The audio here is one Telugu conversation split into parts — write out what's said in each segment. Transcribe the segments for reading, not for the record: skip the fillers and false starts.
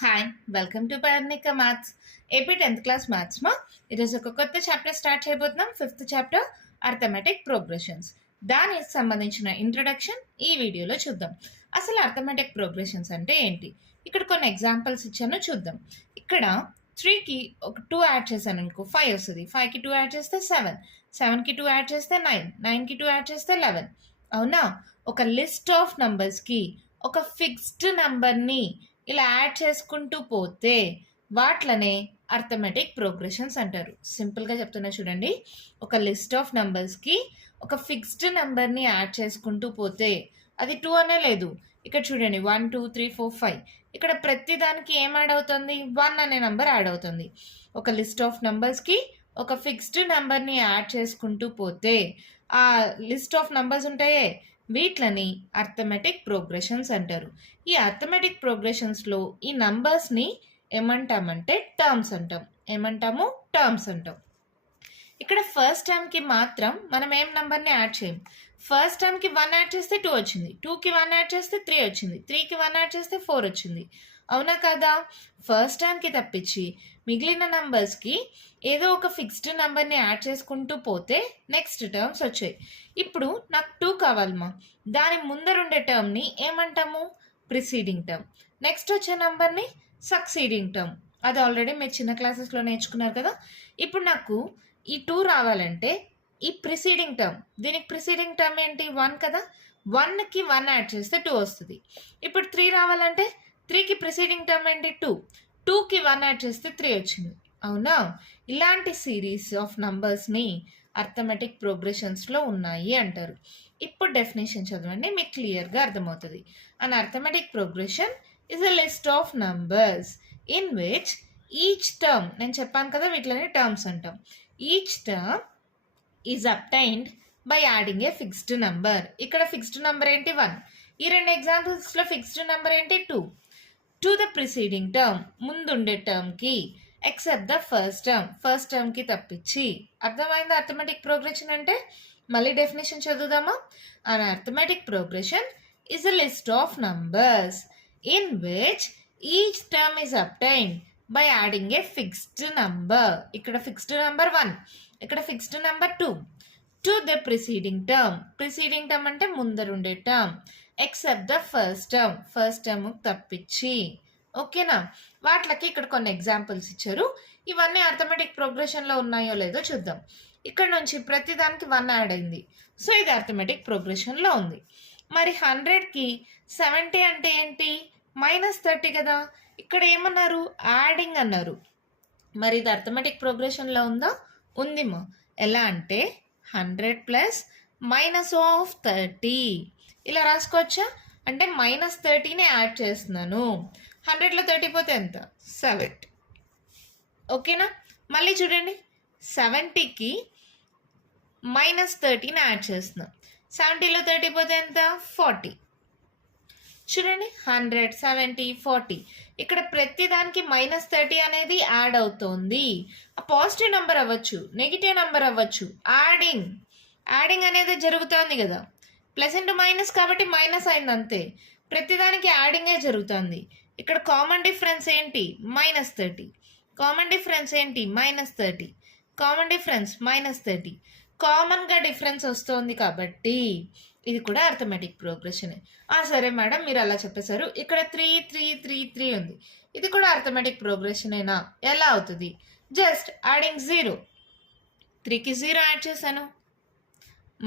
Hi welcome to Parnika maths AP 10th class maths మా ఈరోజు ఒక కొత్త చాప్టర్ స్టార్ట్ చేయబోతున్నాం. 5th chapter arithmetic progressions. దానికి సంబంధించిన ఇంట్రడక్షన్ ఈ వీడియోలో చూద్దాం. అసలు అర్థమెటిక్ ప్రోగ్రెషన్స్ అంటే ఏంటి, ఇక్కడ కొన్ని ఎగ్జాంపుల్స్ ఇచ్చాను చూద్దాం. ఇక్కడ 3కి ఒక 2 యాడ్ చేశాను అనుకో 5 వస్తుంది. 5కి 2 యాడ్ చేస్తే 7, 7కి 2 యాడ్ చేస్తే 9, 9కి 2 యాడ్ చేస్తే 11. అవునా, ఒక లిస్ట్ ఆఫ్ నంబర్స్కి ఒక ఫిక్స్డ్ నంబర్ని ఇలా యాడ్ చేసుకుంటూ పోతే వాట్లనే అర్థమెటిక్ ప్రోగ్రెషన్స్ అంటారు. సింపుల్గా చెప్తున్నా చూడండి, ఒక లిస్ట్ ఆఫ్ నెంబర్స్కి ఒక ఫిక్స్డ్ నెంబర్ని యాడ్ చేసుకుంటూ పోతే అది 2 అనే లేదు. ఇక్కడ చూడండి 1 2 3 4 5, ఇక్కడ ప్రతి దానికి ఏం యాడ్ అవుతుంది, 1 అనే నెంబర్ యాడ్ అవుతుంది. ఒక లిస్ట్ ఆఫ్ నెంబర్స్కి ఒక ఫిక్స్డ్ నెంబర్ని యాడ్ చేసుకుంటూ పోతే ఆ లిస్ట్ ఆఫ్ నెంబర్స్ ఉంటాయే వీటిని అర్థమెటిక్ ప్రోగ్రెషన్స్ అంటారు. ఈ అర్థమెటిక్ ప్రోగ్రెషన్స్లో ఈ నంబర్స్ని ఏమంటామంటే టర్మ్స్ అంటాం. టర్మ్స్ అంటాం. ఇక్కడ ఫస్ట్ టర్మ్కి మాత్రం మనం ఏం నెంబర్ని యాడ్ చేయం. ఫస్ట్ టర్మ్కి 1 యాడ్ చేస్తే 2 వచ్చింది, 2కి 1 యాడ్ చేస్తే 3 వచ్చింది, 3కి 1 యాడ్ చేస్తే 4 వచ్చింది. అవునా కదా, ఫస్ట్ టర్మ్కి తప్పించి మిగిలిన నంబర్స్కి ఏదో ఒక ఫిక్స్డ్ నెంబర్ని యాడ్ చేసుకుంటూ పోతే నెక్స్ట్ టర్మ్స్ వచ్చాయి. ఇప్పుడు నాకు 2 కావాలమ్మా, దాని ముందరుండే టర్మ్ని ఏమంటాము, ప్రిసీడింగ్ టర్మ్. నెక్స్ట్ వచ్చే నెంబర్ని సక్సీడింగ్ టర్మ్. అది ఆల్రెడీ మీరు చిన్న క్లాసెస్లో నేర్చుకున్నారు కదా. ఇప్పుడు నాకు ఈ 2 రావాలంటే ఈ ప్రిసీడింగ్ టర్మ్, దీనికి ప్రిసీడింగ్ టర్మ్ ఏంటి, 1 కదా, 1కి 1 యాడ్ చేస్తే 2 వస్తుంది. ఇప్పుడు 3 రావాలంటే 3కి ప్రిసీడింగ్ టర్మ్ ఏంటి, 2, 2కి 1 యాడ్ చేస్తే 3 వచ్చింది. అవునా, ఇలాంటి సిరీస్ ఆఫ్ నంబర్స్ని అర్థమెటిక్ ప్రోగ్రెషన్స్లో ఉన్నాయి అంటారు. ఇప్పుడు డెఫినేషన్ చదవండి, మీకు క్లియర్గా అర్థమవుతుంది. An arithmetic progression is a list of numbers in which each term, నేను చెప్పాను కదా వీటిని టర్మ్స్ అంటాం, each term is obtained by adding a fixed number. ఇక్కడ ఫిక్స్డ్ నెంబర్ ఏంటి 1, ఈ రెండు ఎగ్జాంపుల్స్లో ఫిక్స్డ్ నెంబర్ ఏంటి 2, టు ద ప్రిసీడింగ్ టర్మ్, ముందుండే టర్మ్కి, ఎక్సెప్ట్ ద ఫస్ట్ టర్మ్కి తప్పించి. అర్థమైంది అర్థమెటిక్ ప్రోగ్రెషన్ అంటే? మళ్ళీ డెఫినేషన్ చదువుదామా. An arithmetic progression is a list of numbers in which each term is obtained by adding a fixed number. ఇక్కడ ఫిక్స్డ్ నెంబర్ 1, ఇక్కడ fixed number 2, to the preceding term అంటే ముందరుండే term, except the first term తప్పించి. ఓకేనా, వాటికి ఇక్కడ కొన్ని ఎగ్జాంపుల్స్ ఇచ్చారు. ఇవన్నీ అర్థమెటిక్ ప్రోగ్రెషన్లో ఉన్నాయో లేదో చూద్దాం. ఇక్కడ నుంచి ప్రతి దానికి 1 యాడ్ అయింది, సో ఇది అర్థమెటిక్ ప్రోగ్రెషన్లో ఉంది. మరి 100కి 70 అంటే ఏంటి, -30 కదా. ఇక్కడ ఏమన్నారు, యాడింగ్ అన్నారు. మరి ఇది అర్థమెటిక్ ప్రోగ్రెషన్లో ఉందా, ఉందిమా. ఎలా అంటే 100 ప్లస్ -30 ఇలా రాసుకోవచ్చా, అంటే -30ని యాడ్ చేస్తున్నాను. 100లో 30 పోతే ఎంత, 70. ఓకేనా, మళ్ళీ చూడండి 70కి -30ని యాడ్ చేస్తున్నాం. 70లో 30 పోతే ఎంత, 40. చూడండి 100 70 40, ఇక్కడ ప్రతి దానికి -30 అనేది యాడ్ అవుతోంది. ఆ పాజిటివ్ నెంబర్ అవ్వచ్చు, నెగిటివ్ నెంబర్ అవ్వచ్చు, యాడింగ్ అనేది జరుగుతోంది కదా. ప్లస్ ఇంటూ మైనస్ కాబట్టి మైనస్ అయింది అంతే, ప్రతిదానికి యాడింగే జరుగుతుంది. ఇక్కడ కామన్ డిఫరెన్స్ ఏంటి, -30, కామన్ డిఫరెన్స్ ఏంటి, -30, కామన్ డిఫరెన్స్ -30, కామన్గా డిఫరెన్స్ వస్తుంది కాబట్టి ఇది కూడా అర్థమెటిక్ ప్రోగ్రెషనే. సరే మేడం మీరు అలా చెప్పేశారు, ఇక్కడ 3 3 3 3 ఉంది, ఇది కూడా అర్థమెటిక్ ప్రోగ్రెషనేనా, ఎలా అవుతుంది, జస్ట్ యాడింగ్ 0, 3కి 0 యాడ్ చేశాను,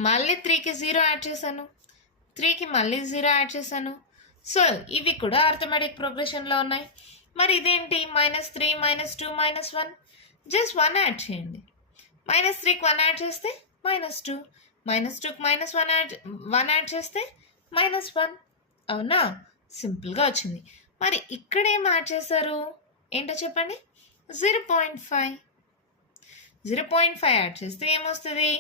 మళ్ళీ 3కి 0 యాడ్ చేశాను, 3కి మళ్ళీ 0 యాడ్ చేశాను. సో ఇవి కూడా అర్థమెటిక్ ప్రోగ్రెషన్లో ఉన్నాయి. మరి ఇదేంటి, -3 -2 -1, జస్ట్ 1 యాడ్ చేయండి. -3కి 1 యాడ్ చేస్తే -2, -2కి -1 యాడ్ చేస్తే -1. అవునా, సింపుల్గా వచ్చింది. మరి ఇక్కడ ఏం యాడ్ చేశారు ఏంటో చెప్పండి, 0.5, 0.5 యాడ్ చేస్తే ఏమొస్తుంది,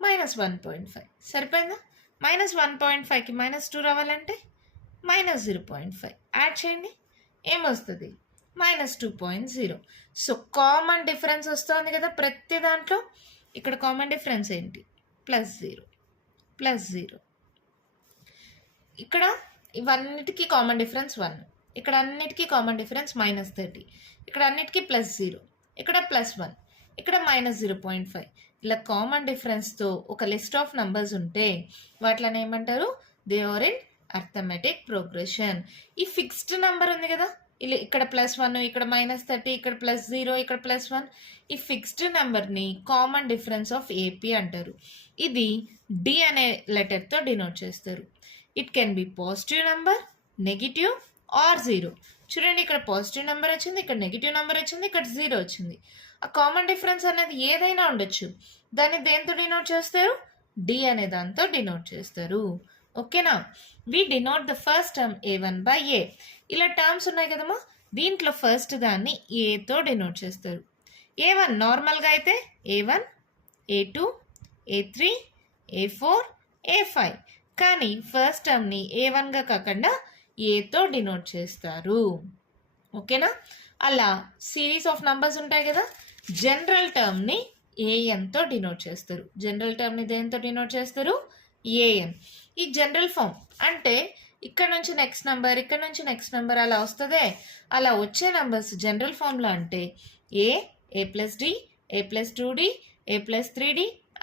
-1.5. సరిపోయిందా, -1.5కి -2 రావాలంటే -0.5 యాడ్ చేయండి, ఏమొస్తుంది, -2.0. సో కామన్ డిఫరెన్స్ వస్తుంది కదా ప్రతి దాంట్లో. ఇక్కడ కామన్ డిఫరెన్స్ ఏంటి, +0. ఇక్కడ ఇవన్నిటికీ కామన్ డిఫరెన్స్ 1, ఇక్కడ అన్నిటికీ కామన్ డిఫరెన్స్ -30, ఇక్కడ అన్నిటికీ +0, ఇక్కడ +1, ఇక్కడ -0.5. ఇలా కామన్ డిఫరెన్స్తో ఒక లిస్ట్ ఆఫ్ నంబర్స్ ఉంటే వాటిని ఏమంటారు? They are in arithmetic progression. ఈ ఫిక్స్డ్ నెంబర్ ఉంది కదా, ఇక్కడ +1, ఇక్కడ -30, ఇక్కడ +0, ఇక్కడ +1, ఈ ఫిక్స్డ్ నెంబర్ని కామన్ డిఫరెన్స్ ఆఫ్ ఏపీ అంటారు. ఇది డి అనే లెటర్తో డినోట్ చేస్తారు. It can be positive number, negative or 0. చూడండి, ఇక్కడ పాజిటివ్ నెంబర్ వచ్చింది, ఇక్కడ నెగిటివ్ నెంబర్ వచ్చింది, ఇక్కడ 0 వచ్చింది. ఆ కామన్ డిఫరెన్స్ అనేది ఏదైనా ఉండొచ్చు. దాన్ని దేంతో డినోట్ చేస్తారు? డి అనే దాంతో డినోట్ చేస్తారు. ఓకేనా? We denote the first term A1 by A. ఇలా టర్మ్స్ ఉన్నాయి కదమ్మా, దీంట్లో ఫస్ట్ దాన్ని ఏతో డినోట్ చేస్తారు. A1 నార్మల్గా అయితే A1, A2, A3, A4, A5. కానీ ఫస్ట్ టర్మ్ని A1గా కాకుండా ఏతో డినోట్ చేస్తారు. ఓకేనా? అలా సిరీస్ ఆఫ్ నంబర్స్ ఉంటాయి కదా, జనరల్ టర్మ్ని ఏఎన్తో డినోట్ చేస్తారు. జనరల్ టర్మ్ని దేంతో డినోట్ చేస్తారు? ఏఎన్. ఈ జనరల్ ఫామ్ అంటే ఇక్కడ నుంచి నెక్స్ట్ నెంబర్, ఇక్కడ నుంచి నెక్స్ట్ నెంబర్ అలా వస్తుందే, అలా వచ్చే నెంబర్స్ జనరల్ ఫామ్లో అంటే A+D, A+2D, A+3D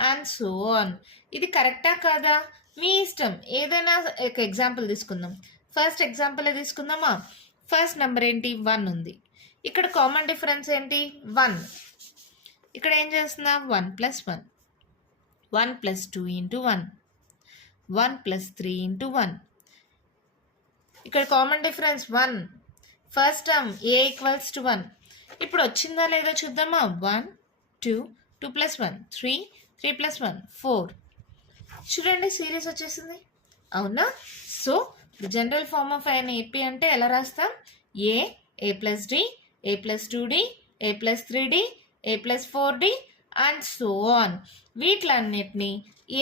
and so on. ఇది కరెక్టా కాదా? మీ ఇష్టం. ఏదైనా ఒక ఎగ్జాంపుల్ తీసుకుందాం. ఫస్ట్ ఎగ్జాంపుల్ తీసుకుందామా? ఫస్ట్ నెంబర్ ఏంటి? 1 ఉంది. ఇక్కడ కామన్ డిఫరెన్స్ ఏంటి? 1. ఇక్కడ ఏం చేస్తున్నా? 1 + 1, 1 + 2 × 1, 1 + 3 × 1. ఇక్కడ common difference 1. First term A = 1. ఇప్పుడు వచ్చిందా లేదా చూద్దామా? 1, 2, 2 + 1, 3, 3 + 1, 4. చూడండి, సిరీస్ వచ్చేసింది. అవునా? So general form of an AP అంటే ఎలా రాస్తాం? A+D, A+2D, A+3D, A+4D and so on. వీటిలన్నిటిని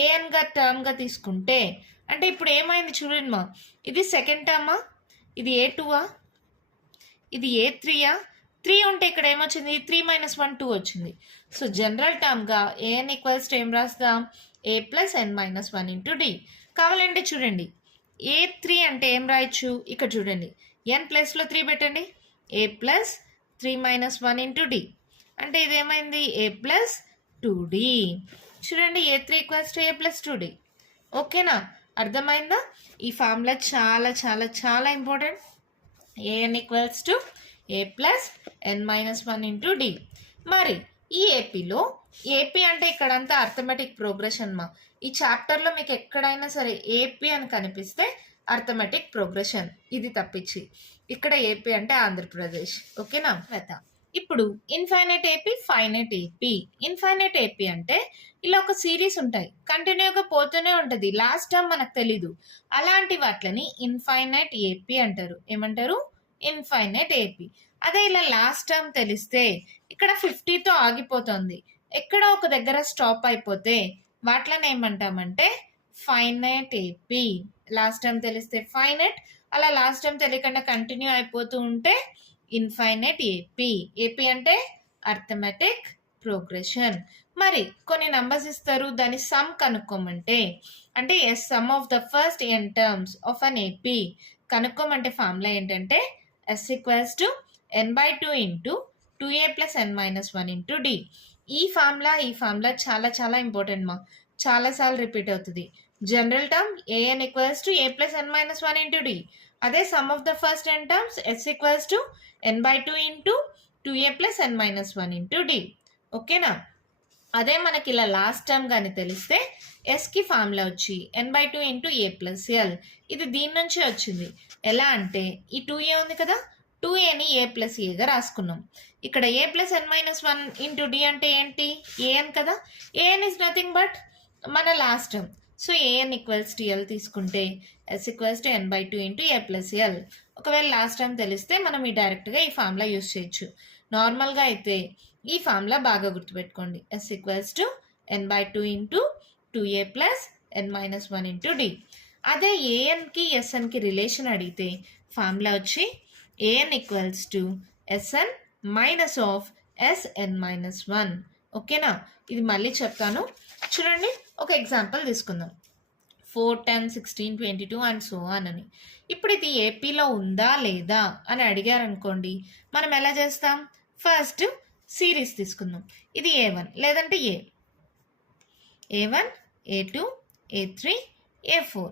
ఏఎన్గా టర్మ్గా తీసుకుంటే అంటే ఇప్పుడు ఏమైంది చూడండి మా, ఇది సెకండ్ టర్మా, ఇది A2ఆ, ఇది A3ఆ. 3 ఉంటే ఇక్కడ ఏమొచ్చింది? 3 - 1 2 వచ్చింది. సో జనరల్ టర్మ్గా ఏఎన్ = ఏం రాస్తాం? A + n - 1 × D. కావాలంటే చూడండి, A3 అంటే ఏం రాయొచ్చు? ఇక్కడ చూడండి, n ప్లస్లో 3 పెట్టండి, A + 3 - 1 × D. అంటే ఇదేమైంది? A + 2D. చూడండి, A3 = A + 2D. ఓకేనా? అర్థమైందా? ఈ ఫార్ములా చాలా చాలా చాలా important. an = A + n - 1 × D. మరి ఈ ఏపీలో, ఏపీ అంటే ఇక్కడంతా అర్థమెటిక్ ప్రోగ్రెషన్ మా. ఈ చాప్టర్లో మీకు ఎక్కడైనా సరే ఏపీ అని కనిపిస్తే అర్థమెటిక్ ప్రోగ్రెషన్, ఇది తప్పించి. ఇక్కడ ఏపీ అంటే ఆంధ్రప్రదేశ్. ఓకేనా? ఇప్పుడు infinite AP, finite AP. Infinite AP అంటే ఇలా ఒక సిరీస్ ఉంటాయి, కంటిన్యూగా పోతూనే ఉంటుంది, లాస్ట్ టర్మ్ మనకు తెలీదు. అలాంటి వాటిని ఇన్ఫైనైట్ ఏపీ అంటారు. ఏమంటారు? Infinite AP. అదే ఇలా లాస్ట్ టర్మ్ తెలిస్తే ఇక్కడ 50తో ఆగిపోతుంది, ఎక్కడో ఒక దగ్గర స్టాప్ అయిపోతే వాటిని ఏమంటామంటే ఫైనైట్ ఏపీ. లాస్ట్ టర్మ్ తెలిస్తే ఫైనైట్, అలా లాస్ట్ టర్మ్ తెలియకుండా కంటిన్యూ అయిపోతూ ఉంటే ఇన్ఫైనైట్ ఏపీ. ఏపీ అంటే అర్థమెటిక్ ప్రోగ్రెషన్. మరి కొన్ని నంబర్స్ ఇస్తారు, దాని సమ్ కనుక్కోమంటే అంటే sum of the first n terms of an AP కనుక్కోమంటే ఫార్ములా ఏంటంటే S = n/2 × 2a + n - 1 × D. ఈ ఫార్ములా చాలా చాలా ఇంపార్టెంట్ మా, చాలాసార్లు రిపీట్ అవుతుంది. General term an = a + n - 1 × D. అదే some of the first n terms S = n/2 × 2a + n - 1 × D. ఓకేనా? అదే మనకి ఇలా లాస్ట్ టర్మ్ కానీ తెలిస్తే ఎస్కి ఫార్ములా వచ్చి n/2 × a + l. ఇది దీని నుంచి వచ్చింది. ఎలా అంటే ఈ 2a ఉంది కదా, 2aని a + aగా రాసుకున్నాం. ఇక్కడ a + n - 1 × D అంటే ఏంటి? an కదా. an ఇస్ నథింగ్ బట్ మన last term. So an = l తీసుకుంటే S = n/2 × a + l. ఒకవేళ లాస్ట్ టర్మ్ తెలిస్తే మనం డైరెక్ట్గా ఈ ఫార్ములా యూస్ చేయొచ్చు. నార్మల్గా అయితే ఈ ఫార్ములా బాగా గుర్తుపెట్టుకోండి. S = n/2 × 2a + n - 1 × D. అదే ఏఎన్కి ఎస్ఎన్కి రిలేషన్ అడిగితే ఫార్ములా వచ్చి an = Sn - Sn - 1. ఓకేనా? ఇది మళ్ళీ చెప్తాను చూడండి. ఒక ఎగ్జాంపుల్ తీసుకుందాం. 4, 10, 16, 22 అండ్ సో ఆన్ అని. ఇప్పుడు ఇది ఏపీలో ఉందా లేదా అని అడిగారనుకోండి, మనం ఎలా చేస్తాం? ఫస్ట్ సిరీస్ తీసుకుందాం. ఇది A1 లేదంటే A1, A2, A3, A4.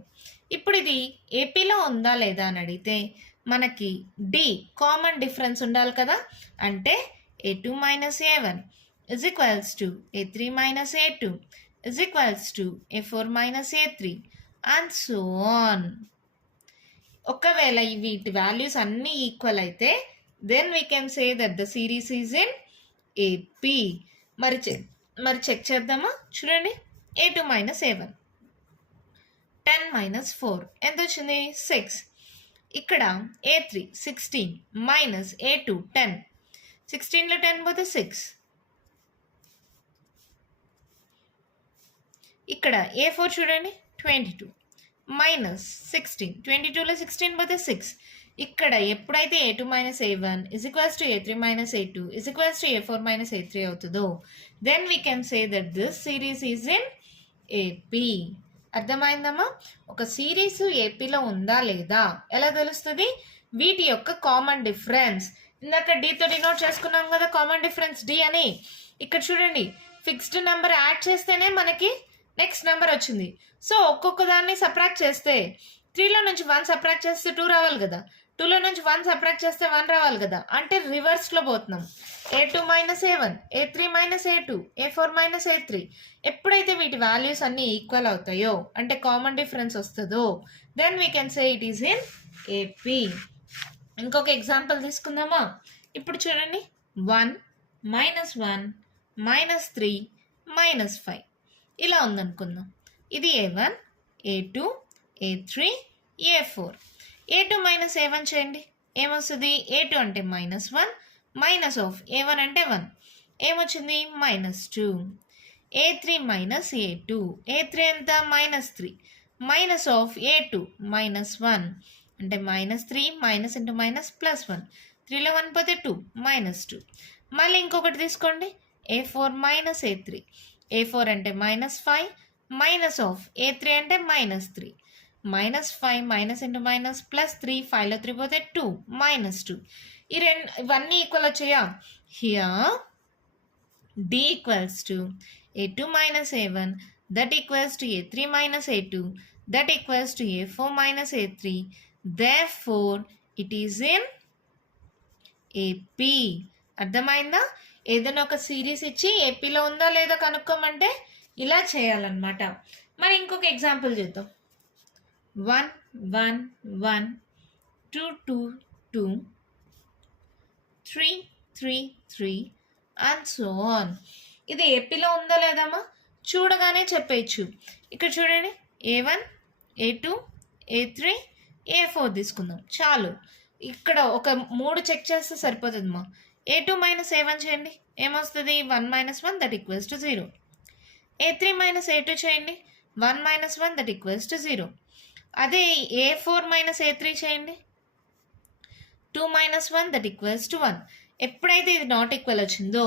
ఇప్పుడు ఇది ఏపీలో ఉందా లేదా అని అడిగితే మనకి డి కామన్ డిఫరెన్స్ ఉండాలి కదా. అంటే A2 minus A1 is equals to A3 minus A2 is equals to A4 minus A3 and so on. ఒకవేళ వీటి వాల్యూస్ అన్నీ ఈక్వల్ అయితే then we can say that the series is in AP. మరి చెక్ చేద్దామా? చూడండి, A2 మైనస్ A1 10 మైనస్ 4 ఎంత వచ్చింది? 6. ఇక్కడ A3 16 మైనస్ A2 10. 16లో 10 పోతే 6. ఇక్కడ A4 చూడండి 22 మైనస్ 16. 22లో 16 పోతే 6. ఇక్కడ ఎప్పుడైతే A2 minus A1 is equals to A3 minus A2 is equals to A4 minus A3 అవుతుందో then we can say that this series is in AP. అర్థమైందమ్మా? ఒక సిరీస్ ఏపీలో ఉందా లేదా ఎలా తెలుస్తుంది? వీటి యొక్క కామన్ డిఫరెన్స్. ఇందాక డితో డినోట్ చేసుకున్నాం కదా కామన్ డిఫరెన్స్ డి అని. ఇక్కడ చూడండి, ఫిక్స్డ్ నెంబర్ యాడ్ చేస్తేనే మనకి నెక్స్ట్ నెంబర్ వచ్చింది. సో ఒక్కొక్క దాన్ని సబ్ట్రాక్ట్ చేస్తే 3లో నుంచి 1 సబ్ట్రాక్ట్ చేస్తే 2 రావాలి కదా, 2లో నుంచి 1 సబ్ట్రాక్ట్ చేస్తే 1 రావాలి కదా. అంటే రివర్స్లో పోతున్నాం. A2 minus A1, A3 minus A2, A4 minus A3. ఎప్పుడైతే వీటి వాల్యూస్ అన్నీ ఈక్వల్ అవుతాయో అంటే కామన్ డిఫరెన్స్ వస్తుందో then we can say it is in AP. ఇంకొక ఎగ్జాంపుల్ తీసుకుందామా? ఇప్పుడు చూడండి, 1 మైనస్ 1 మైనస్ 3 మైనస్ 5 ఇలా ఉందనుకుందాం. ఇది A1, A2, A3, A4. A2 minus A1 చేయండి, ఏమొస్తుంది? A2 అంటే మైనస్ 1 మైనస్ ఆఫ్ A1 అంటే 1 ఏమొచ్చింది? Minus 2. A3 minus A2, A3 ఎంత? Minus 3 minus of A2 minus 1 అంటే minus 3 minus into minus plus 1. 3లో 1 పోతే 2 మైనస్ 2. మళ్ళీ ఇంకొకటి తీసుకోండి, A4 మైనస్ A3. A4 అంటే మైనస్ 5 మైనస్ ఆఫ్ A3 అంటే minus 3 minus 5 minus into minus plus 3. 5లో 3 పోతే 2 మైనస్ 2. ఇవన్నీ ఈక్వల్ వచ్చాయా? Here D equals to A2 minus A1 that equals to A3 minus A2 that equals to A4 minus A3. therefore it is in AP. అర్థమైందా? ఏదైనా ఒక సిరీస్ ఇచ్చి ఏపీలో ఉందా లేదా కనుక్కోమంటే ఇలా చేయాలన్నమాట. మరి ఇంకొక ఎగ్జాంపుల్ చూద్దాం. 1 1 1 2 2 2 3 3 3 అండ్ సో ఆన్. ఇది ఏపీలో ఉందా లేదమ్మా చూడగానే చెప్పేయచ్చు. ఇక్కడ చూడండి, A1, A2, A3, A4 తీసుకుందాం చాలు. ఇక్కడ ఒక 3 చెక్ చేస్తే సరిపోతుందమ్మా. A2 మైనస్ A1 చేయండి, ఏమొస్తుంది? 1 minus 1 that equals to 0. A3 minus A2 చేయండి, 1 మైనస్ 1 దట్ ఈక్వల్స్ టు 0. అదే A4 మైనస్ A3 చేయండి, 2 మైనస్ 1 దట్ ఈక్వల్స్ టు 1. ఎప్పుడైతే ఇది నాట్ ఈక్వల్ వచ్చిందో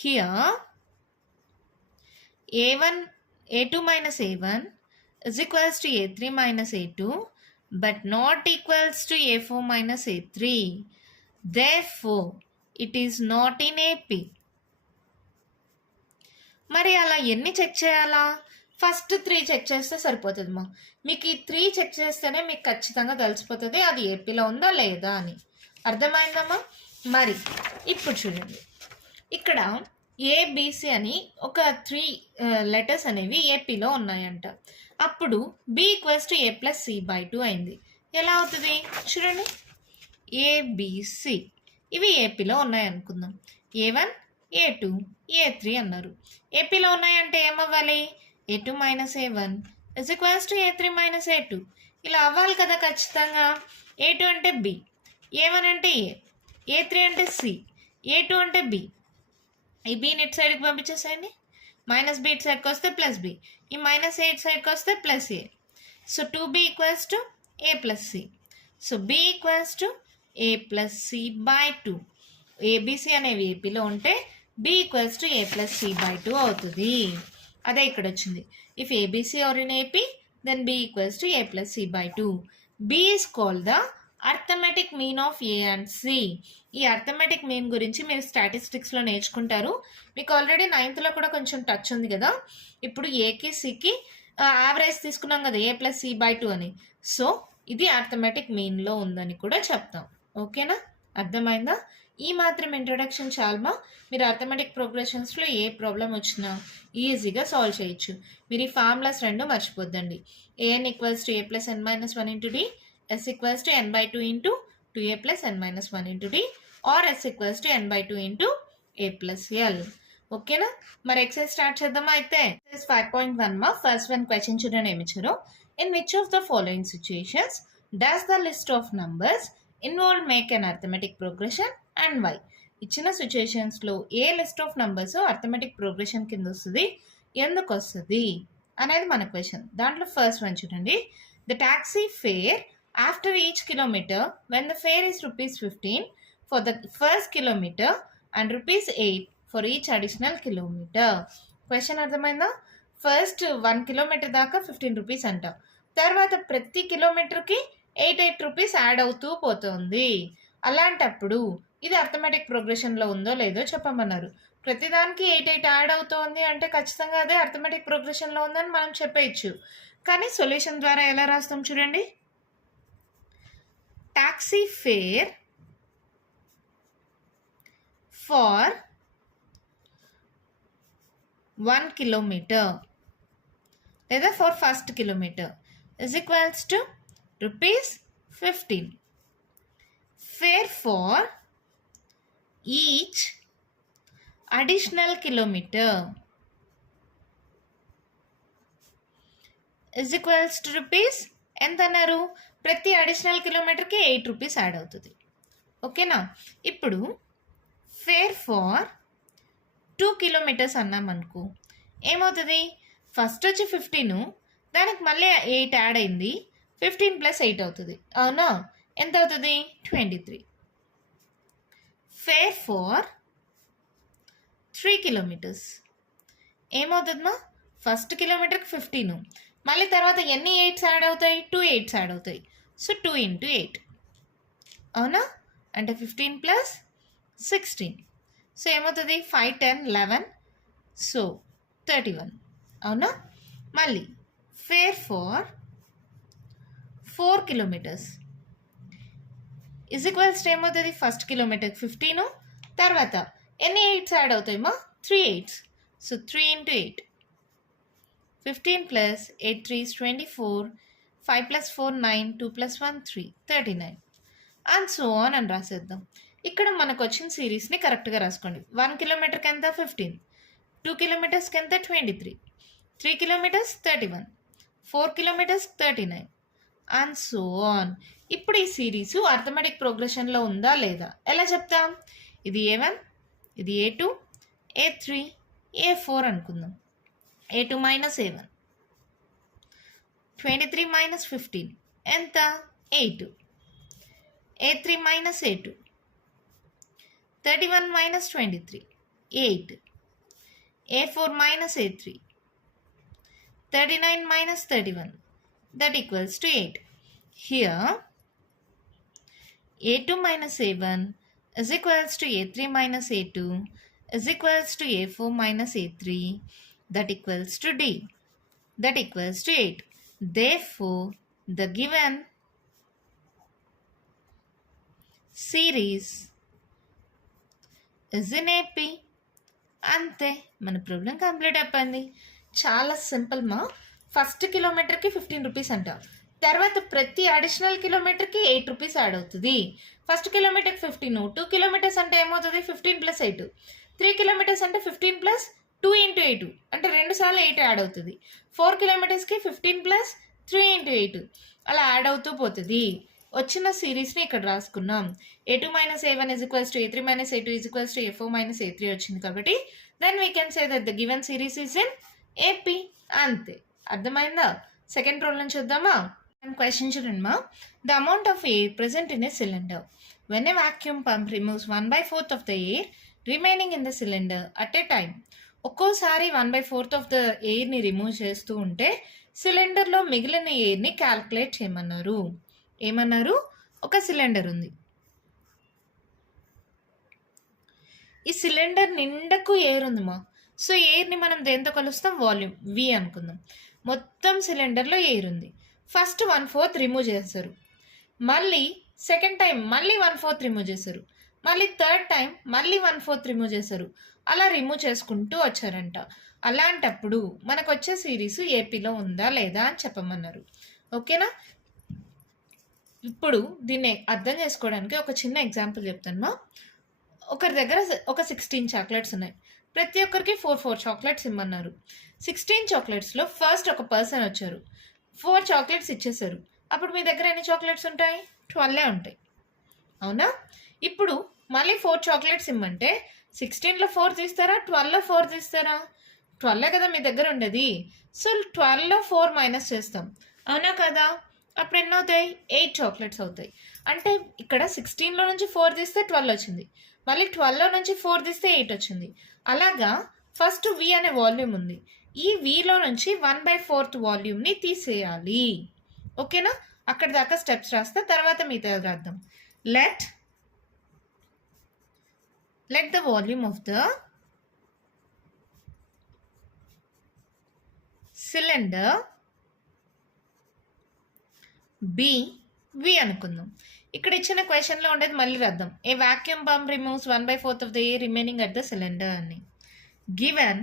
here A2 minus A1 is equals to A3 minus A2 but not equals to A4 minus A3. therefore it is not in AP. మరి అలా ఎన్ని చెక్ చేయాలా? ఫస్ట్ 3 చెక్ చేస్తే సరిపోతుందమ్మా. మీకు ఈ 3 చెక్ చేస్తేనే మీకు ఖచ్చితంగా తెలిసిపోతుంది అది ఏపీలో ఉందా లేదా అని. అర్థమైందమ్మా? మరి ఇప్పుడు చూడండి, ఇక్కడ ఏబిసి అని ఒక 3 లెటర్స్ అనేవి ఏపీలో ఉన్నాయంట. అప్పుడు B equals to A plus C/2 అయింది. ఎలా అవుతుంది చూడండి, ఏబిసి ఇవి ఏపీలో ఉన్నాయనుకుందాం. A1, A2, A3 అన్నారు. ఏపీలో ఉన్నాయంటే ఏమవ్వాలి? A2 minus A1 is equals to A3 minus A2 ఇలా అవ్వాలి కదా ఖచ్చితంగా. A2 అంటే B, A1 అంటే A, A3 అంటే C, A2 అంటే B. ఈ బీని ఇటు సైడ్కి పంపించేసేయండి. మైనస్ బి ఇటు సైడ్కి వస్తే ప్లస్ బి, ఈ మైనస్ ఏ ఇటు సైడ్కి వస్తే plus A. So 2B equals to A plus C. So B equals to A plus C/2. ABC అనేవి ఏపీలో ఉంటే B equals to A plus C/2 అవుతుంది. అదే ఇక్కడ వచ్చింది. If ABC are in AP then b equals to a plus c by 2. b is called the arithmetic mean of A and C. ఈ అర్థమెటిక్ మీన్ గురించి మీరు స్టాటిస్టిక్స్లో నేర్చుకుంటారు. మీకు ఆల్రెడీ 9th కూడా కొంచెం టచ్ ఉంది కదా. ఇప్పుడు ఏకి సికి యావరేజ్ తీసుకున్నాం కదా, ఏ ప్లస్ సి బై 2 అని. సో ఇది అర్థమెటిక్ మీన్లో ఉందని కూడా చెప్తాం. ఓకేనా, అర్థమైందా? ఈ మాత్రం ఇంట్రొడక్షన్ చాలమా, మీరు అర్థమెటిక్ ప్రోగ్రెషన్స్లో ఏ ప్రాబ్లం వచ్చినా ఈజీగా సాల్వ్ చేయొచ్చు. మీరు ఈ ఫార్ములాస్ రెండు మర్చిపోద్దండి. an equals to A plus n minus 1 into D, s equals to n by 2 into 2a plus n minus 1 into d, or s equals to n by 2 into a plus l. ఓకేనా, మరి ఎక్సైజ్ స్టార్ట్ చేద్దామా అయితే. ఎక్సైజ్ 5.1 మా ఫస్ట్ వన్ క్వశ్చన్ చూడండి ఏమి ఇచ్చారు. In which of the following situations does the list of numbers involve make an arithmetic progression and why. ఇచ్చిన సిచ్యుయేషన్స్లో a list of numbers arithmetic progression కింద వస్తుంది, ఎందుకు వస్తుంది అనేది మన క్వశ్చన్. దాంట్లో ఫస్ట్ వన్ చూడండి. The taxi fare after each kilometer when the fare is rupees 15 for the first kilometer and rupees 8 for each additional kilometer. Question అర్థమైందా? ఫస్ట్ 1 కిలోమీటర్ దాకా 15 రూపీస్ అంట, తర్వాత ప్రతి కిలోమీటర్కి 8 రూపీస్ యాడ్ అవుతూ పోతుంది. అలాంటప్పుడు ఇది అర్థమెటిక్ ప్రోగ్రెషన్లో ఉందో లేదో చెప్పమన్నారు. ప్రతిదానికి 8 యాడ్ అవుతోంది అంటే ఖచ్చితంగా అదే అర్థమెటిక్ ప్రోగ్రెషన్లో ఉందని మనం చెప్పేయచ్చు. కానీ సొల్యూషన్ ద్వారా ఎలా రాస్తాం చూడండి. taxi fare for 1 kilometer లేదా for first kilometer is equals to rupees 15. Fare for each additional kilometer is equals to rupees ఎంత అన్నారు, ప్రతి అడిషనల్ కిలోమీటర్కి 8 రూపీస్ యాడ్ అవుతుంది. ఓకేనా, ఇప్పుడు ఫేర్ ఫార్ 2 కిలోమీటర్స్ అన్నామనుకో ఏమవుతుంది, ఫస్ట్ వచ్చి 15, దానికి మళ్ళీ 8 యాడ్ అయింది, 15 ప్లస్ 8 అవుతుంది. అవునా, ఎంత అవుతుంది, 23. ఫేర్ ఫార్ 3 కిలోమీటర్స్ ఏమవుతుందమ్మా, ఫస్ట్ కిలోమీటర్కి 15, మళ్ళీ తర్వాత ఎన్ని 8s యాడ్ అవుతాయి, 2 8s యాడ్ అవుతాయి. సో 2 into 8 అవునా, అంటే 15 ప్లస్ 16. సో ఏమవుతుంది, 5 10 11, సో 31. అవునా, మళ్ళీ fare for 4 kilometres is equals to ఏమవుతుంది, ఫస్ట్ కిలోమీటర్కి 15, తర్వాత ఎన్ని 8s యాడ్ అవుతాయమ్మా, 3 8s. So 3 into 8, 15 plus 8 3s 24, 5 plus 4 9, 2 plus 1 3, 39 and so on అని రాసేద్దాం. ఇక్కడ మనకు వచ్చిన సిరీస్ని కరెక్ట్గా రాసుకోండి. 1 కిలోమీటర్కి ఎంత 15, 2 కిలోమీటర్స్కి ఎంత 23, 3 kilometres 31, 4 kilometres 39 and so on. ఇప్పుడు ఈ సిరీస్ అర్థమెటిక్ ప్రోగ్రెషన్లో ఉందా లేదా ఎలా చెప్తాం. ఇది A1, ఇది A2, A3, A4 అనుకుందాం. A2 minus A1, 23 minus 15 ఎంత, 8. A3 minus A2, 31 minus 23, 8. A4 minus A3, 39 minus 31, that equals to 8. Here A2 minus A1 is equals to A3 minus A2 is equals to A4 minus A3, that equals to D, that equals to 8. Therefore, the given series is in AP. అంతే, మన ప్రాబ్లం కంప్లీట్ అయిపోయింది. చాలా సింపుల్ మా. ఫస్ట్ కిలోమీటర్కి 15 రూపీస్ అంట, తర్వాత ప్రతి అడిషనల్ కిలోమీటర్కి 8 రూపీస్ యాడ్ అవుతుంది. ఫస్ట్ కిలోమీటర్కి 15, 2 కిలోమీటర్స్ అంటే ఏమవుతుంది, 15 ప్లస్ 8, 3 కిలోమీటర్స్ అంటే 15 ప్లస్ 2 into 8 అంటే 2 సార్లు 8 యాడ్ అవుతుంది. 4 కిలోమీటర్స్కి 15 ప్లస్ 3 into 8 అలా యాడ్ అవుతూ పోతుంది. వచ్చిన సిరీస్ని ఇక్కడ రాసుకున్నాం. A2 minus A1 is equals to A3 minus A2 is equals to A4 minus A3 వచ్చింది కాబట్టి then we can say that the given series is in AP. అంతే, అర్థమైందా? సెకండ్ ప్రాబ్లం చూద్దామా. క్వశ్చన్ చూడండి మా. The amount of air present in a cylinder when a vacuum pump removes 1/4 of the air remaining in the cylinder at a time. ఒక్కోసారి 1/4 ఆఫ్ ద ఎయిర్ని రిమూవ్ చేస్తూ ఉంటే సిలిండర్లో మిగిలిన ఎయిర్ని క్యాల్కులేట్ చేయమన్నారు. ఏమన్నారు? ఒక సిలిండర్ ఉంది, ఈ సిలిండర్ నిండకు ఎయిర్ ఉందిమా. సో ఎయిర్ని మనం దేంతో కలుస్తాం? వాల్యూమ్ వి అనుకుందాం. మొత్తం సిలిండర్లో ఎయిర్ ఉంది. ఫస్ట్ 1/4 రిమూవ్ చేశారు, మళ్ళీ సెకండ్ టైం మళ్ళీ 1/4 రిమూవ్ చేశారు, మళ్ళీ థర్డ్ టైం మళ్ళీ 1/4 రిమూవ్ చేశారు. అలా రిమూవ్ చేసుకుంటూ వచ్చారంట. అలాంటప్పుడు మనకు వచ్చే సిరీస్ ఏపీలో ఉందా లేదా అని చెప్పమన్నారు. ఓకేనా? ఇప్పుడు దీన్ని అర్థం చేసుకోవడానికి ఒక చిన్న ఎగ్జాంపుల్ చెప్తాను. ఒకరి దగ్గర ఒక 16 చాక్లెట్స్ ఉన్నాయి. ప్రతి ఒక్కరికి 4 చాక్లెట్స్ ఇమ్మన్నారు. 16 చాక్లెట్స్లో ఫస్ట్ ఒక పర్సన్ వచ్చారు, 4 చాక్లెట్స్ ఇచ్చేసారు. అప్పుడు మీ దగ్గర ఎన్ని చాక్లెట్స్ ఉంటాయి? 12 ఉంటాయి, అవునా? ఇప్పుడు మళ్ళీ 4 చాక్లెట్స్ ఇమ్మంటే 16లో 4 తీస్తారా, 12లో 4 తీస్తారా? 12 కదా మీ దగ్గర ఉండేది. సో 12లో 4 మైనస్ చేస్తాం, అవునా కదా? అప్పుడు ఎన్ని అవుతాయి? 8 చాక్లెట్స్ అవుతాయి. అంటే ఇక్కడ 16లో నుంచి 4 తీస్తే 12 వచ్చింది, మళ్ళీ 12లో నుంచి 4 తీస్తే 8 వచ్చింది. అలాగా ఫస్ట్ వి అనే వాల్యూమ్ ఉంది, ఈ విలో నుంచి 1/4 వాల్యూమ్ని తీసేయాలి. ఓకేనా? అక్కడ దాకా స్టెప్స్ రాస్తే తర్వాత మిగతా రాద్దాం. Let the volume of the cylinder be V అనుకుందాం. ఇక్కడ ఇచ్చిన క్వశ్చన్లో ఉండేది మళ్ళీ రాద్దాం. A vacuum pump removes 1/4 of the air remaining at the cylinder అని. Given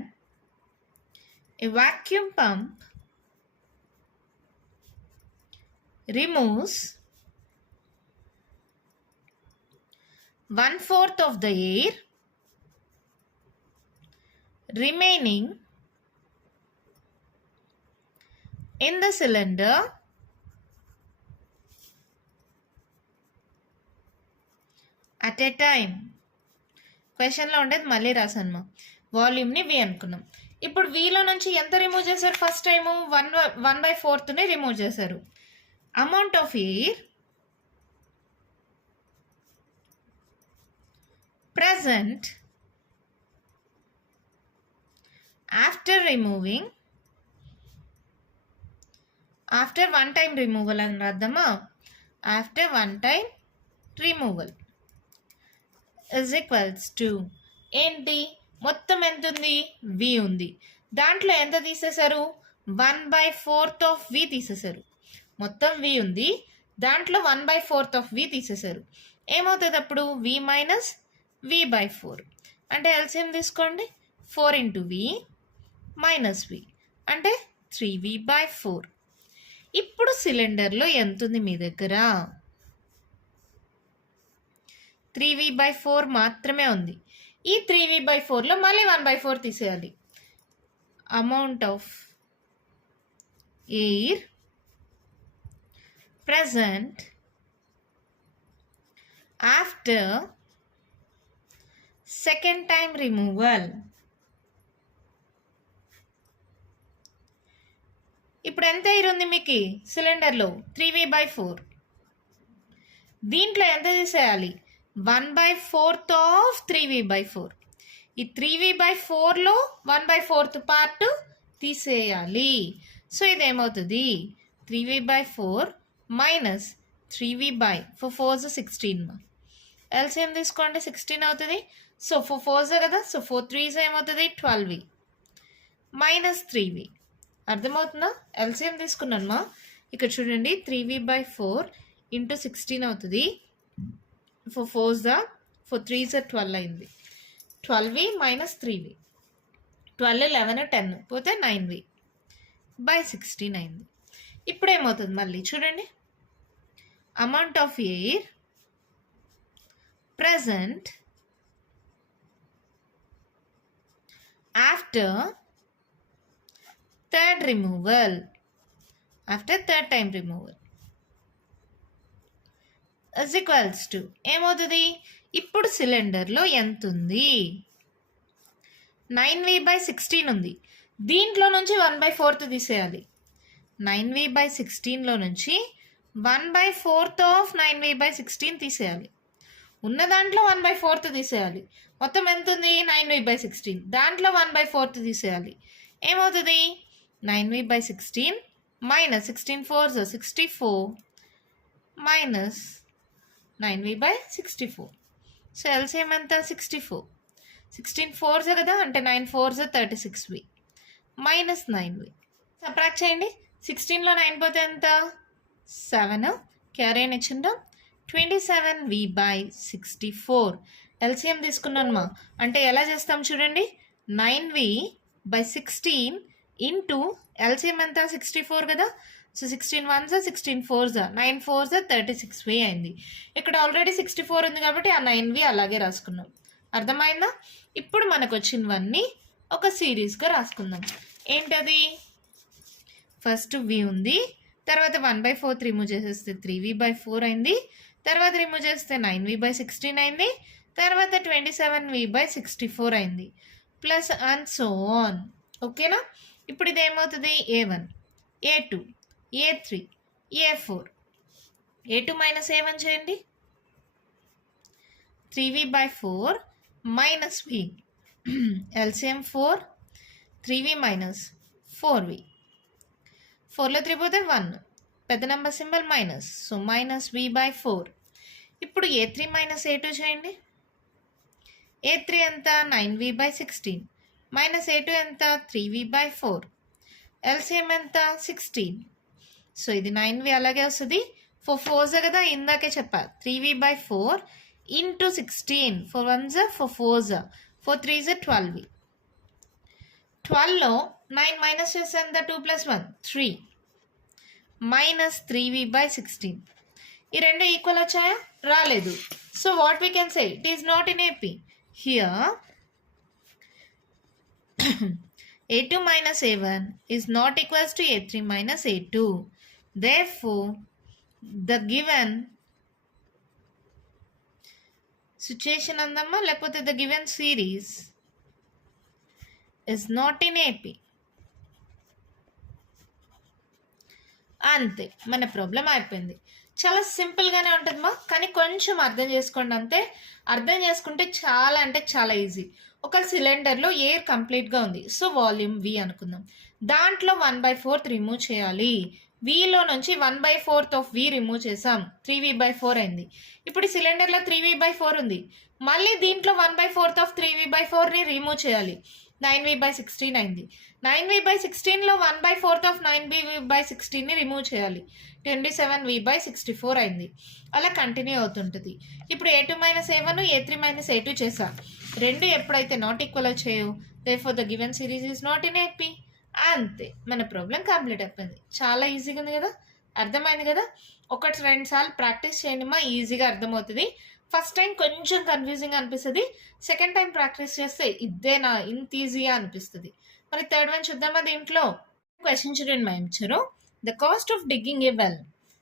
a vacuum pump removes 1/4 of the air remaining in the cylinder at a time. క్వశ్చన్లో ఉండేది మళ్ళీ రాసాను. వాల్యూమ్ని వి అనుకున్నాం. ఇప్పుడు విలో నుంచి ఎంత రిమూవ్ చేశారు? ఫస్ట్ టైము 1/4ని రిమూవ్ చేశారు. Amount of air present after removing, after one time removal అని రాద్దామా? after one time removal is equals to ఏంటి? మొత్తం ఎంత ఉంది? వి ఉంది. దాంట్లో ఎంత తీసేశారు? 1/4 ఆఫ్ వి తీసేశారు. మొత్తం వి ఉంది, దాంట్లో 1/4 ఆఫ్ వి తీసేశారు. ఏమవుతుంది అప్పుడు? వి మైనస్ v/4 అంటే ఎల్సిఎం తీసుకోండి. 4 ఇంటూ వి మైనస్ వి అంటే 3v/4. ఇప్పుడు సిలిండర్లో ఎంత ఉంది మీ దగ్గర? 3v/4 మాత్రమే ఉంది. ఈ 3v/4లో మళ్ళీ 1/4 తీసేయాలి. Amount of air present after second time removal. ఇప్పుడు ఎంత ఎయిర్ ఉంది మీకు సిలిండర్లో? 3v/4. దీంట్లో ఎంత తీసేయాలి? 1/4 ఆఫ్ 3v/4. ఈ 3v/4లో 1/4 పార్ట్ తీసేయాలి. సో ఇదేమవుతుంది? 3v/4 minus 3v/4 4 16. ఎల్సిఎం తీసుకోండి, 16 అవుతుంది. సో 4 4 కదా, సో 4 3 ఏమవుతుంది? 12v minus 3v. అర్థమవుతుందా? ఎల్సిఎం తీసుకున్నాను. ఇక్కడ చూడండి, 3v/4 ఇంటూ 16 అవుతుంది. 4 4 3 12 అయింది. 12v మైనస్ 3v, 12 11 10 పోతే 9v/16 అయింది. ఇప్పుడు ఏమవుతుంది? మళ్ళీ చూడండి, amount of air present after third removal, after third time removal is equals to ఏమవుతుంది? ఇప్పుడు సిలిండర్లో ఎంత ఉంది? 9v/16 ఉంది. దీంట్లో నుంచి 1/4 తీసేయాలి. 9v/16లో నుంచి 1/4 ఆఫ్ 9v/16 తీసేయాలి. ఉన్న దాంట్లో 1/4 తీసేయాలి. మొత్తం ఎంత ఉంది? 9v/16. దాంట్లో 1/4 తీసేయాలి. ఏమవుతుంది? 9v/16 minus 16 fours are 64 minus 9v by 64. So LCM ఎంత 64. 16 ఫోర్స్ కదా, అంటే 9 force 36v minus 9v. Subtract చేయండి. 16లో 9 పోతే ఎంత 7, క్యారీ అని ఇచ్చిందా 27v by 64. ఎల్సిఎం తీసుకున్నాను అంటే ఎలా చేస్తాం చూడండి, 9v by 16 ఇంటూ ఎల్సిఎం ఎంత 64 కదా. So 16 1s 16 4s 9 4s 36v అయింది. ఇక్కడ ఆల్రెడీ 64 ఉంది కాబట్టి ఆ 9v అలాగే రాసుకున్నాం. అర్థమైందా? ఇప్పుడు మనకు వచ్చినవన్నీ ఒక సిరీస్గా రాసుకుందాం. ఏంటది, ఫస్ట్ v ఉంది, తర్వాత 1/4 రిమూవ్ చేసేస్తే 3v/4 అయింది, తర్వాత రిమూవ్ చేస్తే 9v/16 అయింది, తర్వాత 27v/64 అయింది, ప్లస్ అండ్ సో ఆన్. ఓకేనా? ఇప్పుడు ఇది ఏమవుతుంది, a1 a2 a3 a4. a2 minus a1 చేయండి, 3v/4 minus v, LCM 4, 3v minus 4v, 4లో 3 పోతే 1, పెద్ద number symbol minus, so minus v/4. ఇప్పుడు a3 మైనస్ a2 చేయండి. a3 ఎంత 9v/16 మైనస్ a2 ఎంత 3v/4, ఎల్సిఎం ఎంత 16. సో ఇది 9v అలాగే వస్తుంది. 4 4s కదా, ఇందాకే చెప్పా 3v/4 into 16, 4 1s 4 4s 4 3s 12v. 12లో 9 minus చేస్తే ఎంత 2 + 1 3 మైనస్ 3v/16. ఈ రెండు ఈక్వల్ వచ్చాయా? రాలేదు. So what we can say, it is not in AP. Here a2 minus a1 is not equals to a3 minus a2. Therefore, the given situation andamma lekapothe the given series is not in AP. అంతే, మన ప్రాబ్లం అయిపోయింది. చాలా సింపుల్గానే ఉంటుందమ్మా, కానీ కొంచెం అర్థం చేసుకోండి అంతే. అర్థం చేసుకుంటే చాలా అంటే చాలా ఈజీ. ఒక సిలిండర్లో ఎయిర్ కంప్లీట్గా ఉంది, సో వాల్యూమ్ v అనుకుందాం. దాంట్లో 1/4 రిమూవ్ చేయాలి. విలో నుంచి 1/4 ఆఫ్ v రిమూవ్ చేసాం, 3v/4 అయింది. ఇప్పుడు సిలిండర్లో 3v/4 ఉంది, మళ్ళీ దీంట్లో 1/4 ఆఫ్ 3v/4ని రిమూవ్ చేయాలి, 9v/16 అయింది. 9v/16లో 1/4 ఆఫ్ 9v/16ని రిమూవ్ చేయాలి, 27v/64 అయింది. అలా కంటిన్యూ అవుతుంటుంది. ఇప్పుడు a2 minus a1 a3 minus a2 చేసా. రెండు ఎప్పుడైతే నాట్ ఈక్వల్ వచ్చాయో therefore the given series is not in AP. అంతే, మన ప్రాబ్లం కంప్లీట్ అయిపోయింది. చాలా ఈజీగా ఉంది కదా, అర్థమైంది కదా. 1-2 సార్లు ప్రాక్టీస్ చేయండి మా, ఈజీగా అర్థమవుతుంది. ఫస్ట్ టైం కొంచెం కన్ఫ్యూజింగ్ అనిపిస్తుంది, సెకండ్ టైం ప్రాక్టీస్ చేస్తే ఇదేనా ఇంత ఈజీగా అనిపిస్తుంది. మరి థర్డ్ వన్ చూద్దామా. దీంట్లో క్వశ్చన్ చూడండి మా ఇచ్చారు. The cost of digging a well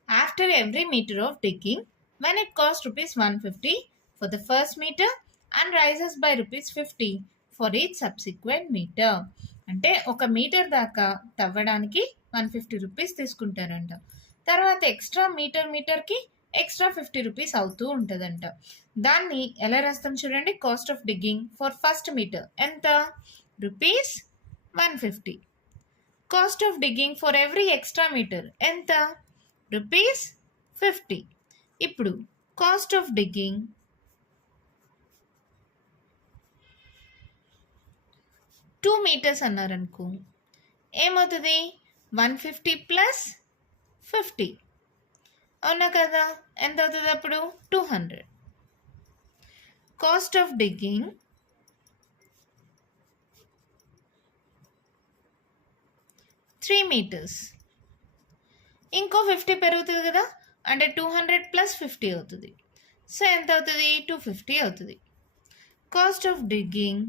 after every metre of digging when it costs ₹150 for the first meter and rises by ₹50 for each subsequent meter. అంటే ఒక మీటర్ దాకా తవ్వడానికి 150 రూపీస్ తీసుకుంటారంట. తర్వాత ఎక్స్ట్రా మీటర్కి ఎక్స్ట్రా 50 రూపీస్ అవుతూ ఉంటుందంట. దాన్ని ఎలా రాస్తాం చూడండి. Cost of digging for first metre ఎంత, ₹150. Cost of digging for every extra metre ఎంత, ₹50. ఇప్పుడు కాస్ట్ ఆఫ్ డిగ్గింగ్ 2 meters అన్నారనుకో ఏమవుతుంది, 150 + 50 అవునా కదా, ఎంత అవుతుంది అప్పుడు 200. కాస్ట్ ఆఫ్ డిగ్గింగ్ 3 meters, ఇంకో 50 పెరుగుతుంది కదా, అంటే 200 + 50 అవుతుంది. సో ఎంత అవుతుంది, 250 అవుతుంది. కాస్ట్ ఆఫ్ డిగ్గింగ్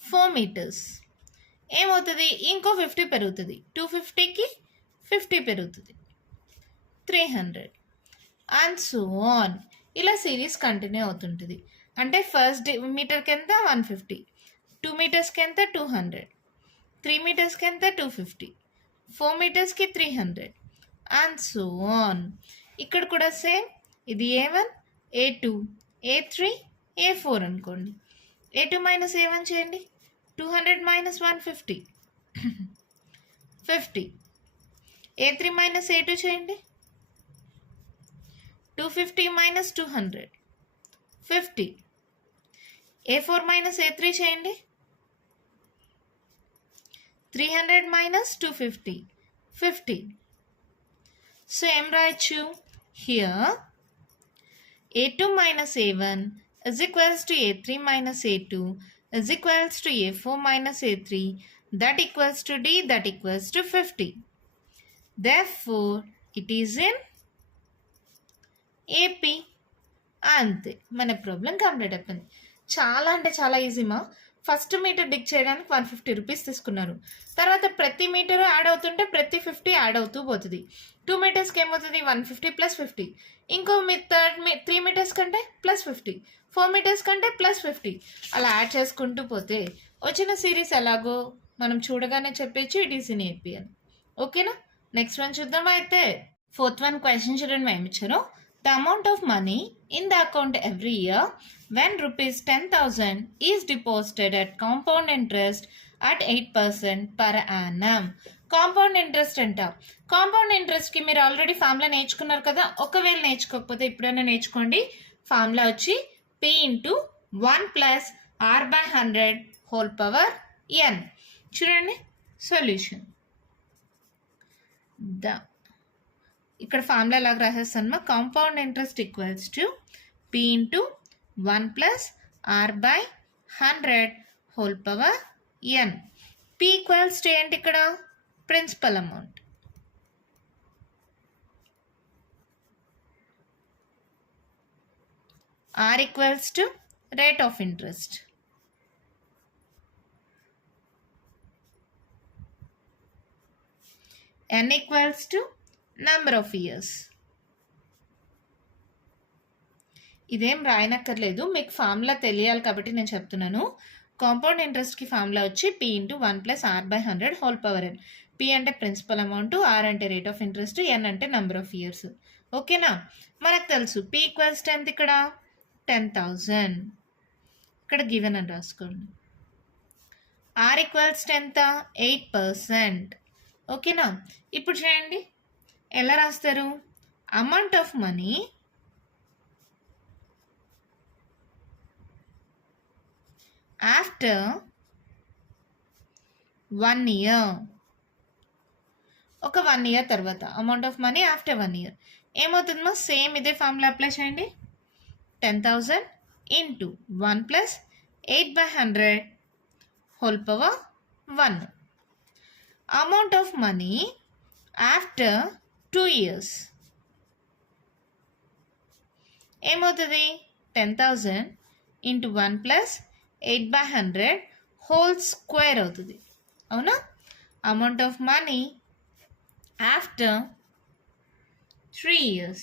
4 meters ఏమవుతుంది, ఇంకో 50 పెరుగుతుంది, 250కి 50 పెరుగుతుంది, 300 అండ్ సో ఆన్. ఇలా సిరీస్ కంటిన్యూ అవుతుంటుంది. అంటే ఫస్ట్ మీటర్కి ఎంత 150, 2 మీటర్స్కి ఎంత 200, 3 మీటర్స్కి ఎంత 250, 4 మీటర్స్కి 300 అండ్ సో ఆన్. ఇక్కడ కూడా సేమ్, ఇది A1 A2 A3 A4 అనుకోండి. A2 మైనస్ A1 చేయండి, 200 minus 150 50. A3 minus A2 చేయండి. 250 minus 200 50. A4 minus A3 చేయండి. 300 minus 250 50. సో ఏం రాయొచ్చు? Here A2 minus A1 is equals to A3 minus A2 is equals to A4 minus A3 that equals to D that equals to 50. Therefore, it is in AP. అంతే, మన ప్రాబ్లం కంప్లీట్ అయిపోయింది. చాలా అంటే చాలా ఈజీమా. ఫస్ట్ మీటర్ డిక్ చేయడానికి 150 రూపీస్ తీసుకున్నారు. తర్వాత ప్రతి మీటరు యాడ్ అవుతుంటే ప్రతి 50 యాడ్ అవుతూ పోతుంది. 2 మీటర్స్కి ఏమవుతుంది? 150 ప్లస్ 50. ఇంకో 3 మీటర్స్ కంటే ప్లస్ 50, 4 మీటర్స్ కంటే ప్లస్ 50, అలా యాడ్ చేసుకుంటూ పోతే వచ్చిన సిరీస్ ఎలాగో మనం చూడగానే చెప్పేచ్చు ఇట్ ఈస్ ఇన్ ఏపీ అని. ఓకేనా? నెక్స్ట్ వన్ చూద్దాం అయితే. 4th వన్ క్వశ్చన్ చూడండి ఏమి ఇచ్చారో. The amount of money in the account every year when rupees 10,000 is deposited at compound interest at 8% per annum. Compound interest అంట. కాంపౌండ్ ఇంట్రెస్ట్కి మీరు ఆల్రెడీ ఫార్ములా నేర్చుకున్నారు కదా. ఒకవేళ నేర్చుకోకపోతే ఇప్పుడైనా నేర్చుకోండి. ఫార్ములా వచ్చి P into 1 plus R/100 whole power n. చూడండి సొల్యూషన్. ఇక్కడ ఫార్ములా లాగా రాసేస్తాను. Compound interest equals to P into 1 plus R/100 whole power n. P equals to ఏంటి? ఇక్కడ principal amount. R equals to rate of interest. N equals to number of years. ఇదేం రాయనక్కర్లేదు, మీకు ఫార్ములా తెలియాలి కాబట్టి నేను చెప్తున్నాను. కాంపౌండ్ ఇంట్రెస్ట్కి ఫార్ములా వచ్చి P into 1 plus R/100 whole power n. P అంటే ప్రిన్సిపల్ అమౌంట్, R అంటే రేట్ ఆఫ్ ఇంట్రెస్ట్, N అంటే నెంబర్ ఆఫ్ ఇయర్స్. ఓకేనా? మనకు తెలుసు P ఈక్వల్స్ టు ఎంత? ఇక్కడ 10,000 ఇక్కడ గివెన్ అని రాసుకోండి. R ఈక్వల్స్ టు ఎంత? 8%. ఓకేనా? ఇప్పుడు చేయండి, ఎలా రాస్తారు? Amount of money after 1 year. ఒక 1 year తర్వాత amount of money after 1 year ఏమవుతుందో సేమ్ ఇదే ఫార్ములా అప్లై చేయండి. 10,000 into 1 plus 8/100 whole power 1. Amount of money after 2 years ఏమవుతుంది? 10,000 ఇంటూ 1 ప్లస్ 8/100 హోల్ స్క్వేర్ అవుతుంది. అవునా? Amount of money after 3 years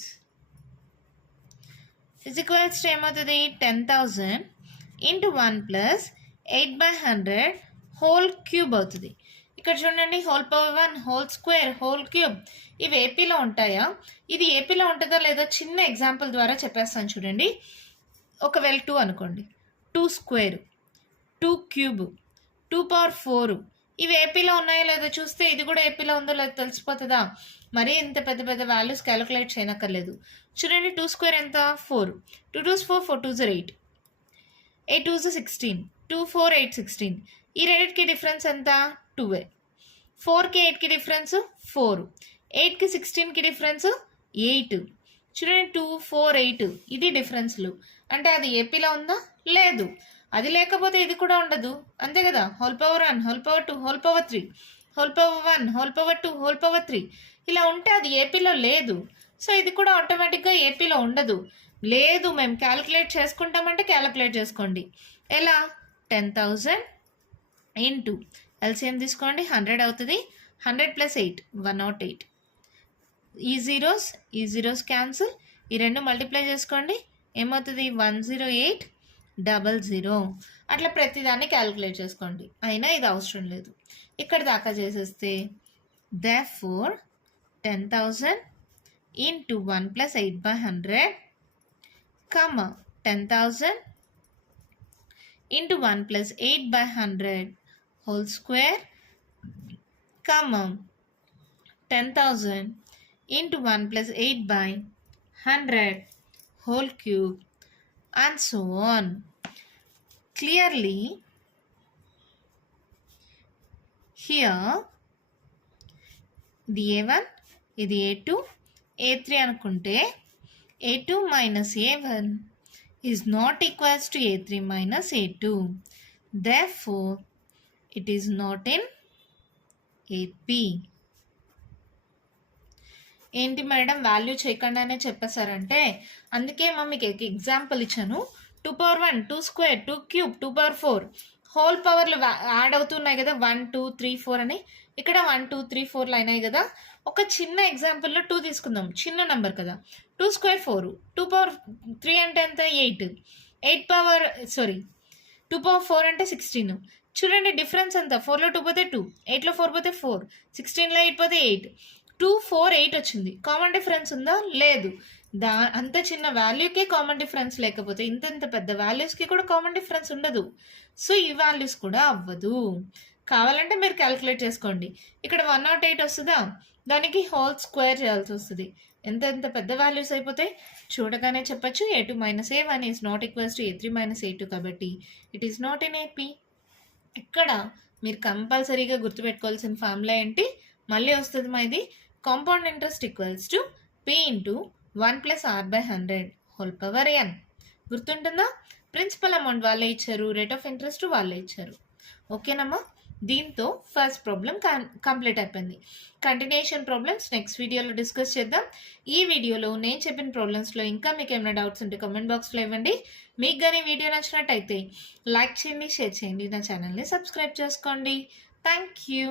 is equals to ఏమవుతుంది? 10,000 ఇంటూ 1 ప్లస్ 8/100 హోల్ క్యూబ్ అవుతుంది. ఇక్కడ చూడండి, whole power 1 whole square whole cube ఇవి ఏపీలో ఉంటాయా? ఇది ఏపీలో ఉంటుందో లేదో చిన్న ఎగ్జాంపుల్ ద్వారా చెప్పేస్తాను చూడండి. ఒకవేళ 2 అనుకోండి, 2 స్క్వేర్ 2 క్యూబ్ 2 పవర్ 4 ఇవి ఏపీలో ఉన్నాయో లేదో చూస్తే ఇది కూడా ఏపీలో ఉందో లేదో తెలిసిపోతుందా? మరీ ఇంత పెద్ద పెద్ద వాల్యూస్ క్యాలిక్యులేట్ చేయనక్కర్లేదు. చూడండి, 2 స్క్వేర్ ఎంత? 4, 2 2s 4, 4 2s 8, 8 2s 16, 2 4 8 16. ఈ రెండింటికి డిఫరెన్స్ ఎంత? 2. 4కి 8కి డిఫరెన్స్ 4, 8కి 16కి డిఫరెన్స్ 8. చూడండి, 2 4 8 ఇది డిఫరెన్స్లు. అంటే అది ఏపీలో ఉందా? లేదు. అది లేకపోతే ఇది కూడా ఉండదు, అంతే కదా. Whole power 1 whole power 2 whole power 3 whole power 1 whole power 2 whole power 3 ఇలా ఉంటే అది ఏపీలో లేదు. సో ఇది కూడా ఆటోమేటిక్గా ఏపీలో ఉండదు. లేదు మేము క్యాలిక్యులేట్ చేసుకుంటామంటే క్యాలిక్యులేట్ చేసుకోండి. ఎలా? 10,000 ఇంటూ ఎల్సిఎం తీసుకోండి, 100 అవుతుంది. 100 ప్లస్ 8 108. ఈ జీరోస్ క్యాన్సిల్, ఈ రెండు మల్టిప్లై చేసుకోండి, ఏమవుతుంది? 10800. అట్లా ప్రతిదాన్ని క్యాలిక్యులేట్ చేసుకోండి. అయినా ఇది అవసరం లేదు, ఇక్కడ దాకా చేసేస్తే therefore 10,000 into 1 plus 8/100 10,000 into 1 plus 8/100 whole square, comma 10,000 into 1 plus 8 by 100 whole cube, and so on. Clearly, here ఇది A1, ఇది A2, A3 అనుకుంటే A2 minus A1 is not equals to A3 minus A2. Therefore, it is not in AP. ఏంటి మేడం వాల్యూ చేయకుండానే చెప్పేశారంటే, అందుకే మీకు ఎగ్జాంపుల్ ఇచ్చాను. 2^1, 2 స్క్వేర్, 2 క్యూబ్, 2^4 హోల్ పవర్లు యాడ్ అవుతున్నాయి కదా, 1 2 3 4 అని. ఇక్కడ 1 2 3 4 అయినాయి కదా. ఒక చిన్న ఎగ్జాంపుల్లో 2 తీసుకుందాం, చిన్న నెంబర్ కదా. 2 స్క్వేర్ 4, 2^3 అంటే ఎంత 8, 2^4 అంటే 16. చూడండి డిఫరెన్స్ ఎంత, 4లో 2 పోతే 2, 8లో 4 పోతే 4, 16లో 8 పోతే 8, 2 4 8 వచ్చింది. కామన్ డిఫరెన్స్ ఉందా? లేదు. అంత చిన్న వాల్యూకే కామన్ డిఫరెన్స్ లేకపోతే ఇంత పెద్ద వాల్యూస్కి కూడా కామన్ డిఫరెన్స్ ఉండదు. సో ఈ వాల్యూస్ కూడా అవ్వదు. కావాలంటే మీరు క్యాలిక్యులేట్ చేసుకోండి. ఇక్కడ 108 వస్తుందా, దానికి హోల్ స్క్వేర్ చేయాల్సి వస్తుంది. ఎంత పెద్ద వాల్యూస్ అయిపోతాయి. చూడగానే చెప్పచ్చు A2 minus A1 is not equals to A3 minus A2 కాబట్టి it is not in AP. ఇక్కడ మీరు కంపల్సరీగా గుర్తుపెట్టుకోవాల్సిన ఫార్ములా ఏంటి, మళ్ళీ వస్తుంది ఇది. Compound interest equals to P into 1 plus R by 100 whole power n. గుర్తుంటుందా? ప్రిన్సిపల్ అమౌంట్ వాళ్ళే ఇచ్చారు, రేట్ ఆఫ్ ఇంట్రెస్ట్ వాళ్ళే ఇచ్చారు. ఓకేనమ్మా? దీంతో ఫస్ట్ ప్రాబ్లం కంప్లీట్ అయిపోయింది. కంటిన్యూషన్ ప్రాబ్లమ్స్ నెక్స్ట్ వీడియోలో డిస్కస్ చేద్దాం. ఈ వీడియోలో నేను చెప్పిన ప్రాబ్లమ్స్లో ఇంకా మీకు ఏమైనా డౌట్స్ ఉంటే కామెంట్ బాక్స్లో ఇవ్వండి. మీకు కానీ వీడియో నచ్చినట్టయితే లైక్ చేయండి, షేర్ చేయండి, నా ఛానల్ని సబ్స్క్రైబ్ చేసుకోండి. Thank you.